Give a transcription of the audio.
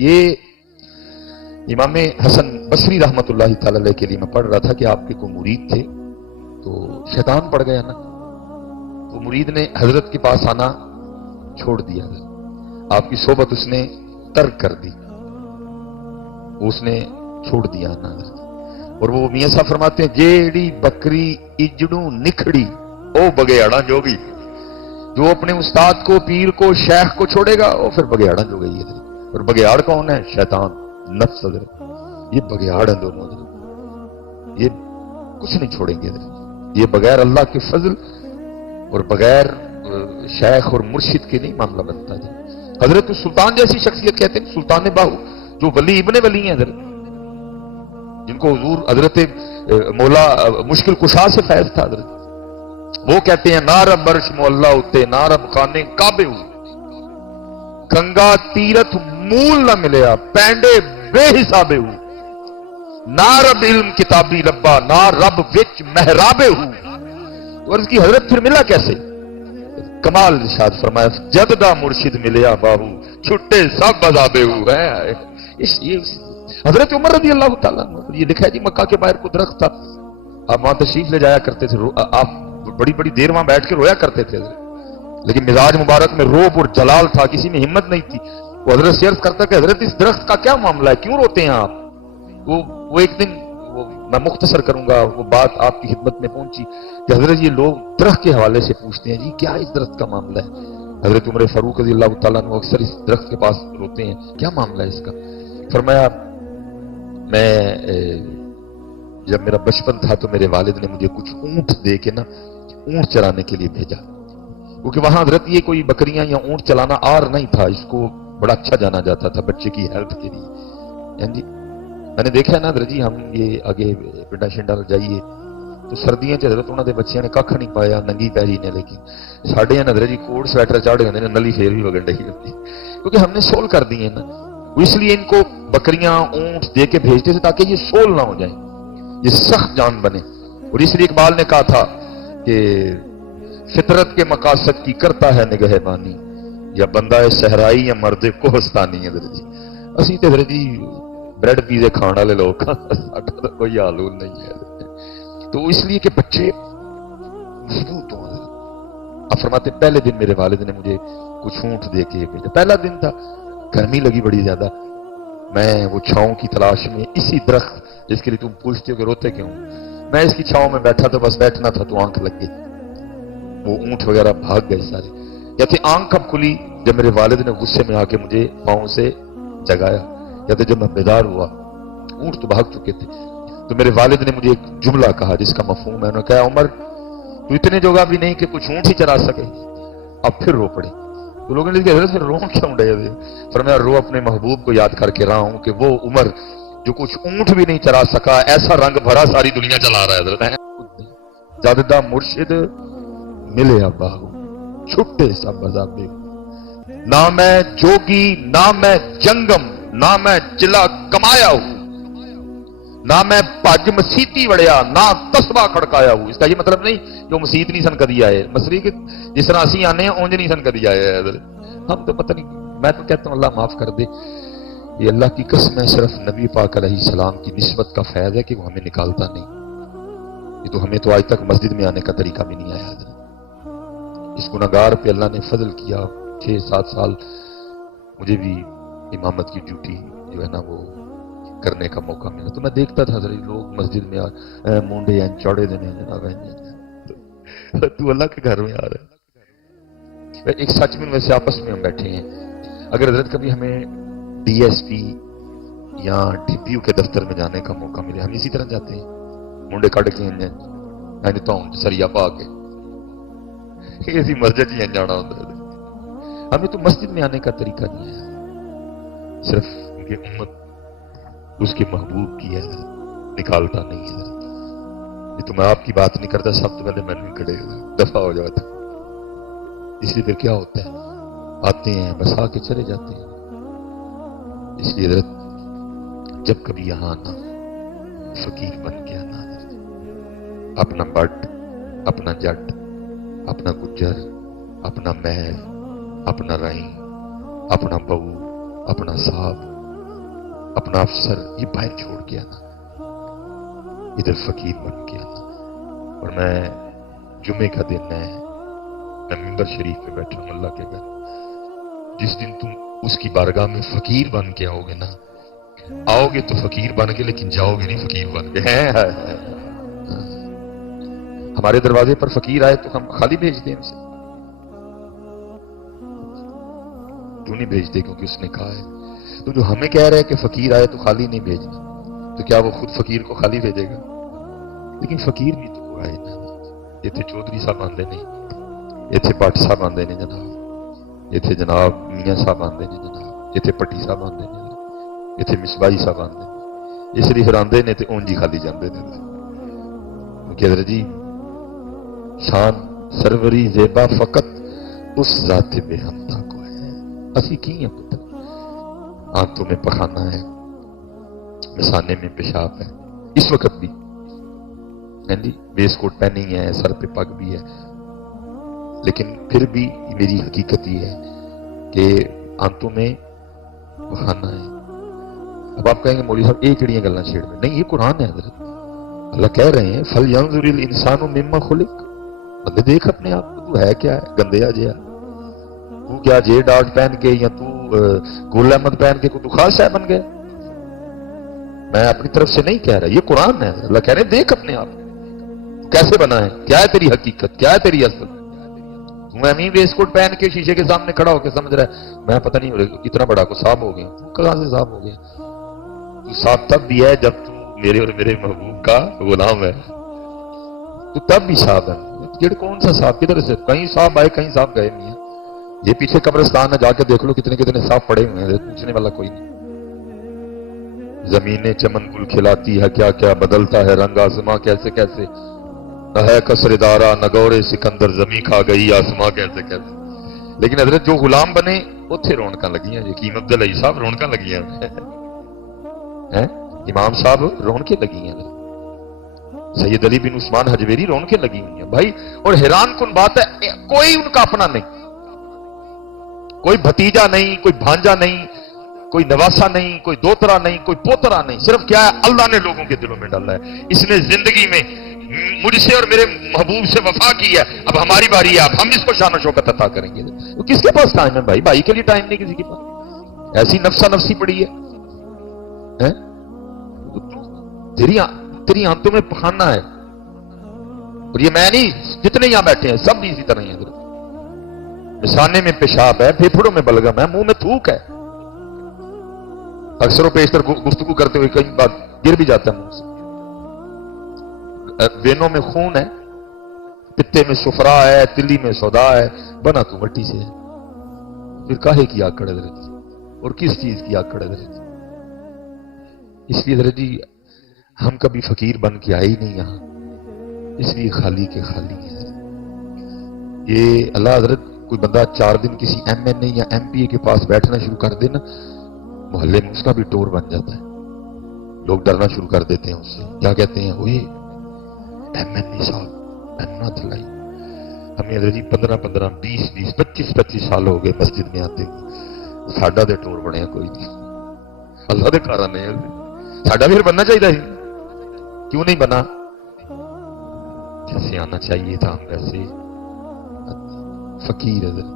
ये इमाम हसन बसरी रहमतुल्लाहि तआला अलैह के लिए मैं पढ़ रहा था कि आपके कोई मुरीद थे तो शैतान पड़ गया ना, तो मुरीद ने हजरत के पास आना छोड़ दिया, आपकी सोबत उसने तर्क कर दी, उसने छोड़ दिया ना। और वो मियां साहब फरमाते हैं जेड़ी बकरी इजड़ू निखड़ी ओ बगेयाड़ा जोगी, जो अपने उस्ताद को पीर को शेख को छोड़ेगा वो फिर बगेयाड़ा जो गई है। और बगेयाड़ कौन है? शैतान, नफ्स। ये बगेयाड़ है दोनों, ये कुछ नहीं छोड़ेंगे। ये बगैर अल्लाह के फजल और बगैर शेख और मुर्शिद के नहीं मामला बनता है। हजरत सुल्तान जैसी शख्सियत कहते हैं, सुल्तान बाहू जो वली इब्ने वली हैं, जिनको हुजूर हजरत मौला मुश्किल कुशा से फैज था, वो कहते हैं नारब बर्श मोहल्ला उत्ते नारब खाने काबे हूं, गंगा तीरथ मूल न मिलया पैंडे बेहिसाबे हूं, नारब इल्म किताबी रब्बा ना रब विच महराबे हूं। तो अर्ज की हजरत फिर मिला कैसे? कमाल इरशाद फरमाया जददा मुर्शिद मिलया बाहू छुट्टे सब बजाबे हूं है। हजरत उमर रज़ी अल्लाह तआला अन्हु, ये लिखा है जी मक्का के बाहर को दरख्त था, आप वहां तशरीफ ले जाया करते थे, आप बड़ी बड़ी देर वहां बैठ के रोया करते थे, लेकिन मिजाज मुबारक में रोब और जलाल था, किसी में हिम्मत नहीं थी। वो हजरत से अर्ज करता कि हजरत इस दरख्त का क्या मामला है, क्यों रोते हैं आप? वो एक दिन मैं मुख्तसर करूंगा, वो बात आपकी खिदमत में पहुंची कि हजरत ये लोग दरख्त के हवाले से पूछते हैं जी क्या इस दरख्त का मामला है। हजरत उमर फारूक रज़ी अल्लाह तआला अन्हु अक्सर इस दरख्त के पास रोते हैं, क्या मामला है इसका? फरमाया मैं जब मेरा बचपन था तो मेरे वालिद ने मुझे कुछ ऊंट दे के ना ऊंट चराने के लिए भेजा, क्योंकि वहां हजरत ये कोई बकरियां या ऊंट चलाना आर नहीं था, इसको बड़ा अच्छा जाना जाता था बच्चे की हेल्थ के लिए। जी मैंने देखा है ना हजरत जी, हम ये आगे पिंडा शिंडा जाइए तो सर्दियों च हजरत उन्होंने बच्चों ने कख नहीं पाया, नंगी पैरी ने, लेकिन साढ़े हजरत जी कोट स्वेटर चढ़ गए नली फेर भी वगन रही होती, क्योंकि हमने सोल कर दी है ना, इसलिए इनको बकरियां ऊंट दे के भेजते थे ताकि ये सोल ना हो जाए, ये सख्त जान बने। और इसलिए इकबाल ने कहा था कि फितरत के मकासद की करता है निगहबानी, या बंदा है सहराई या मर्द कोहस्तानी है। जी असी तो हजरत जी ब्रेड पीजे खाने वाले लोग, साडा तो कोई हालूल नहीं है। तो इसलिए कि बच्चे मजबूत हों। अब फरमाते पहले दिन मेरे वालिद ने मुझे कुछ ऊंट दे के भेजा, पहला दिन था, गर्मी लगी बड़ी ज्यादा, मैं वो छांव की तलाश में इसी दरख्त जिसके लिए तुम पूछते हो कि रोते क्यों, मैं इसकी छांव में बैठा, तो बस बैठना था तो आंख लग गई, वो ऊंट वगैरह भाग गए सारे। कहते आंख कब खुली? जब मेरे वालिद ने गुस्से में आके मुझे पांव से जगाया। कहते जब मैं बेदार हुआ ऊंट तो भाग चुके थे, तो मेरे वालिद ने मुझे एक जुमला कहा जिसका मफहूम है, उन्होंने कहा उमर तू इतने जोगा भी नहीं कि कुछ ऊंट ही चरा सके। अब फिर रो पड़े। तो लोगों ने कहा फिर रो क्यों रहे? फरमाया रो अपने महबूब को याद करके रहा हूं कि वो उमर जो कुछ ऊंट भी नहीं चरा सका, ऐसा रंग भरा सारी दुनिया चला रहा है। जददा मुर्शिद मिले बाहू छुट्टे सब बजाबे, ना मैं जोगी ना मैं जंगम ना मैं चिला कमाया हूं, ना मैं भज मसीती वड़िया ना तस्बा खड़काया हूं। इसका ये मतलब नहीं जो मसीत नहीं सन कदी आए, मसरी के जिस तरह असी आने उंज नहीं सन कदी आए। हम तो पता नहीं, मैं तो कहता हूं अल्लाह माफ कर दे, ये अल्लाह की कसम है, सिर्फ नबी पाक अलैहिस्सलाम की निस्बत का फैज़ है कि वो हमें निकालता नहीं। ये तो हमें तो आज तक मस्जिद में आने का तरीका भी नहीं आया। इस गुनाहगार पे अल्लाह ने फजल किया, 6-7 साल मुझे भी इमामत की ड्यूटी जो है ना वो करने का मौका मिला, तो मैं देखता था लोग मस्जिद में मुंडे चौड़े देने जनाब, तू अल्लाह के घर में आ रहा है। एक सच में वैसे आपस में हम बैठे हैं, अगर हजरत कभी हमें डीएसपी या डीपीयू के दफ्तर में जाने का मौका मिले, हम इसी तरह जाते हैं, मुंडे कट के तो सरिया पा के इसी मस्जिद ही जाना होता है। हमें तो मस्जिद में आने का तरीका नहीं है, सिर्फ उनकी उम्मत उसके महबूब की है, निकालता नहीं है। ये तो मैं आपकी बात नहीं करता, सब तो पहले मैंने खड़े दफा हो जाता। इसलिए फिर क्या होता है, आते हैं बस आके चले जाते हैं। इसलिए जब कभी यहां आना, फकीर बन के आना, अपना बट, अपना जट, अपना गुज्जर, अपना महल, अपना राई, अपना बहू, अपना साहब, اپنا افسر یہ باہر چھوڑ کے آنا، ادھر فقیر بن کے آنا۔ اور میں جمعے کا دن ہے، میں ممبر شریف پہ بیٹھا ہوں اللہ کے گھر، جس دن تم اس کی بارگاہ میں فقیر بن کے آؤ گے نا، آؤ گے تو فقیر بن کے، لیکن جاؤ گے نہیں فقیر بن کے۔ ہمارے دروازے پر فقیر آئے تو ہم خالی بھیج دیں اسے؟ کیوں نہیں بھیجتے؟ کیونکہ اس نے کہا ہے۔ تو جو ہمیں کہہ رہے ہیں کہ فقیر آئے تو خالی نہیں بھیجنا، تو کیا وہ خود فقیر کو خالی بھیجے گا؟ لیکن فقیر بھی تو آئے نا، یہ تھے چودھری صاحب آندے نہیں، یہ تھے بٹ صاحب آندے نہیں جناب، یہ تھے جناب میاں صاحب آندے نہیں جناب، یہ تھے پٹی صاحب آندے نہیں، یہ تھے مصباحی صاحب آندے نہیں، یہ صرف آندے نے تے اونجی خالی جاندے نے۔ کہ حضرت جی شان سروری زیبا فقط اس ذات بے ہمتا کو ہے، اسی کی ہیں پتر، آنتوں میں پخانا ہے، مسانے میں پیشاب ہے، اس وقت بھی جی ویس کوٹ پہنی ہے، سر پہ پگ بھی ہے، لیکن پھر بھی میری حقیقت یہ ہے کہ آنتوں میں پخانا ہے۔ اب آپ کہیں گے مولوی صاحب ایک کڑیاں گلاں چھیڑ میں، نہیں، یہ قرآن ہے حضرت، اللہ کہہ رہے ہیں فَلْيَنظُرِ الْإِنسَانُ مِمَّا خُلِقَ، بندے دیکھ اپنے آپ کو، تو ہے کیا ہے، گندیا جیا، تو کیا جے ڈاٹ پہن کے یا تو گل احمد پہن کے تو خاص ہے بن گیا؟ میں اپنی طرف سے نہیں کہہ رہا، یہ قرآن ہے، اللہ کہہ رہے ہیں دیکھ اپنے آپ کو کیسے بنا ہے، کیا ہے تیری حقیقت، کیا ہے تیری اصل۔ تم امی ویس کوٹ پہن کے شیشے کے سامنے کھڑا ہو کے سمجھ رہا ہے میں پتہ نہیں اتنا بڑا کو صاحب ہو گیا، کہاں سے صاحب ہو گیا؟ تو صاحب تب بھی ہے جب تو میرے اور میرے محبوب کا غلام ہے، تو تب بھی صاحب ہے۔ کون سا صاحب، کدھر سے کہیں صاحب آئے کہیں صاحب گئے میاں، یہ پیچھے قبرستان ہے، جا کے دیکھ لو کتنے کتنے صاحب پڑے ہوئے ہیں، پوچھنے والا کوئی نہیں۔ زمینیں چمن گل کھلاتی ہے، کیا کیا بدلتا ہے رنگ آسماں کیسے کیسے، نہ ہے کسر دارا نگورے سکندر، زمیں کھا گئی آسماں کیسے کیسے۔ لیکن حضرت جو غلام بنے اتنے رونقاں لگیاں، یقین عبدالعی صاحب رونقاں لگیاں ہیں، امام صاحب رونقیں لگی ہیں، سید علی بن عثمان حجویری رونقیں لگی ہوئی ہیں بھائی۔ اور حیران کن بات ہے کوئی ان کا اپنا نہیں، کوئی بھتیجا نہیں، کوئی بھانجا نہیں، کوئی نواسا نہیں، کوئی دوترا نہیں، کوئی پوترا نہیں، صرف کیا ہے اللہ نے لوگوں کے دلوں میں ڈالا ہے، اس نے زندگی میں مجھ سے اور میرے محبوب سے وفا کی ہے، اب ہماری باری ہے، اب ہم اس کو شان و شوکت عطا کریں گے۔ تو کس کے پاس ٹائم ہے بھائی، بھائی کے لیے ٹائم نہیں کسی کے پاس، ایسی نفسا نفسی پڑی ہے۔ تیری آنتوں میں پخانا ہے، اور یہ میں نہیں، جتنے یہاں بیٹھے ہیں سب بھی اسی طرح ہیں، مسانے میں پیشاب ہے، پھیپھڑوں میں بلغم ہے، منہ میں تھوک ہے، اکثر و بیشتر گفتگو کرتے ہوئے کئی بار گر بھی جاتا ہے منہ سے، وینوں میں خون ہے، پتے میں سفرا ہے، تلی میں سودا ہے، بنا تو مٹی سے ہے، پھر کاہے کی آکڑ حضرت، اور کس چیز کی آکڑ حضرت؟ اس لیے حضرت جی ہم کبھی فقیر بن کے آئے ہی نہیں یہاں، اس لیے خالی کے خالی ہیں۔ یہ اللہ حضرت کوئی بندہ 4 دن کسی ایم این اے یا ایم پی اے کے پاس بیٹھنا شروع کر دے نا، محلے میں اس کا بھی ٹور بن جاتا ہے، لوگ ڈرنا شروع کر دیتے ہیں اس سے، کیا کہتے ہیں وہ ایم این اے صاحب ایمنا تھلائی۔ ہمیں حضرت جی 15 20 25 سال ہو گئے مسجد میں آتے ہوئے، ساڈا دے ٹور بنیا کوئی نہیں، اللہ دے کارن ہے، ساڈا بھی بننا چاہیے، کیوں نہیں بنا؟ جیسے آنا چاہیے تھا ہم ویسے فقیر حضرت